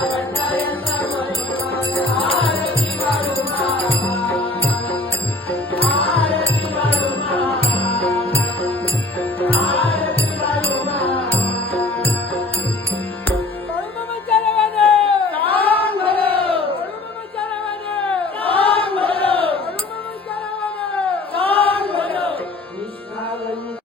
Ana.